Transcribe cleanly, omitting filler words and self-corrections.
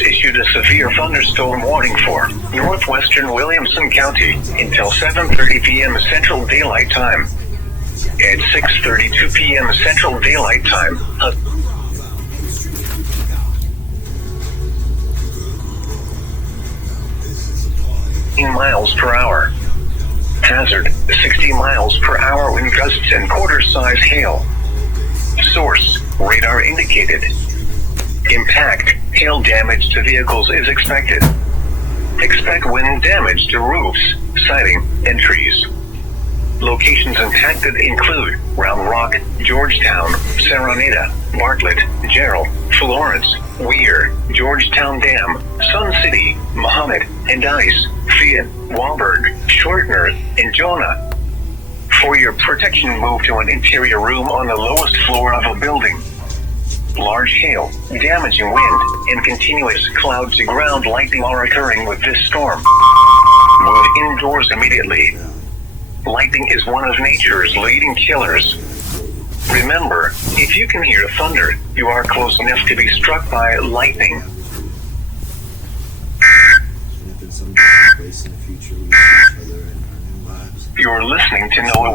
has issued a severe thunderstorm warning for northwestern Williamson County until 7:30 p.m. Central Daylight Time. At 6:32 p.m. Central Daylight Time, a 15 miles per hour. Hazard, 60 miles per hour wind gusts and quarter-size hail. Source, radar indicated. Impact, hail damage to vehicles is expected. Expect wind damage to roofs, siding, and trees. Locations impacted include Round Rock, Georgetown, Saronita, Bartlett, Gerald, Florence, Weir, Georgetown Dam, Sun City, Muhammad, and Ice, Fiat, Walberg, Shortner, and Jonah. For your protection, move to an interior room on the lowest floor of a building. Large hail, damaging wind, and continuous cloud-to-ground lightning are occurring with this storm. Move indoors immediately. Lightning is one of nature's leading killers. Remember, if you can hear thunder, you are close enough to be struck by lightning. You're listening to NOAA